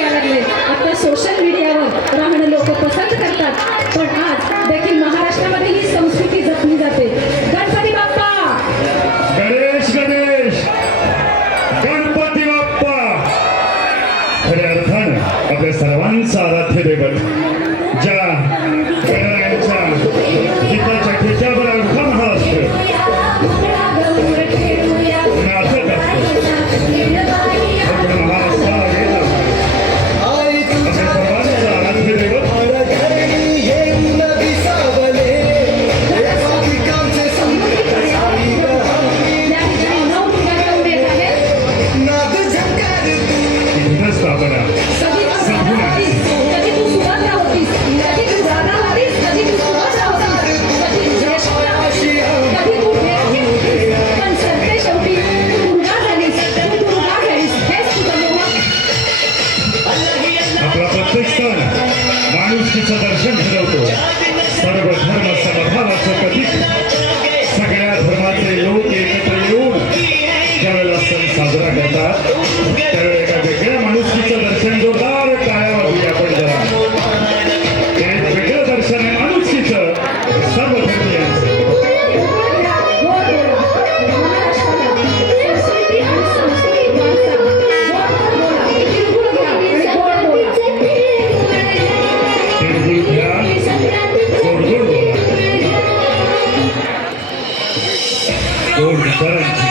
यायला लागले. आता सोशल मीडियावर राहणं लोक पसंत करतात, पण आज देखील महाराष्ट्रामध्ये ही संस्कृती जपली जाते. गणपती बाप्पा, गणेश गणेश गणपती बाप्पा. खऱ्या अर्थानं आपल्या सर्वांचा आराध्य दैवत, ज्या गणरायांच्या हिताच्या ठेक्यावर अवघा महाराष्ट्र नाचत असतो. फक्त महाराष्ट्राला गेला आपल्या सर्वांचा आराध्य दैवत इथं स्थापना संपूर्ण आहे. कधी तू सुभद्रा होतीस, कधी तू राधा होतीस, कधी तू सुभद्रा होतीस, कधी तू जयश्री होतीस, कधी तू देवकी होतीस, पण सरते शेवटी तू दुर्गा झालीस, तू दुर्गा झालीस. हेच तुझं मोह. आपला प्रत्येक सण माणुसकीचं दर्शन घडवतो. सर्व धर्म समभावाचं प्रतीक. सगळ्या धर्माचे लोक एकत्र येऊन ज्यावेळेला सण साजरा करतात त्यावेळेला एका वेगळ्या माणुसकीचं दर्शन जोरदार टाळ्या वाजवूया आपण जरा. हे एक वेगळं दर्शन आहे माणुसकीचं सर्व धर्मियांचं. गोड बोला. महाराष्ट्राला संस्कृती आणि सांस्कृतिक वारसा. गोड बोला. तिळगुळ घ्या आणि गोड बोला. तिळगुळ घ्या, गोड गोड बोला. गोड विचारांची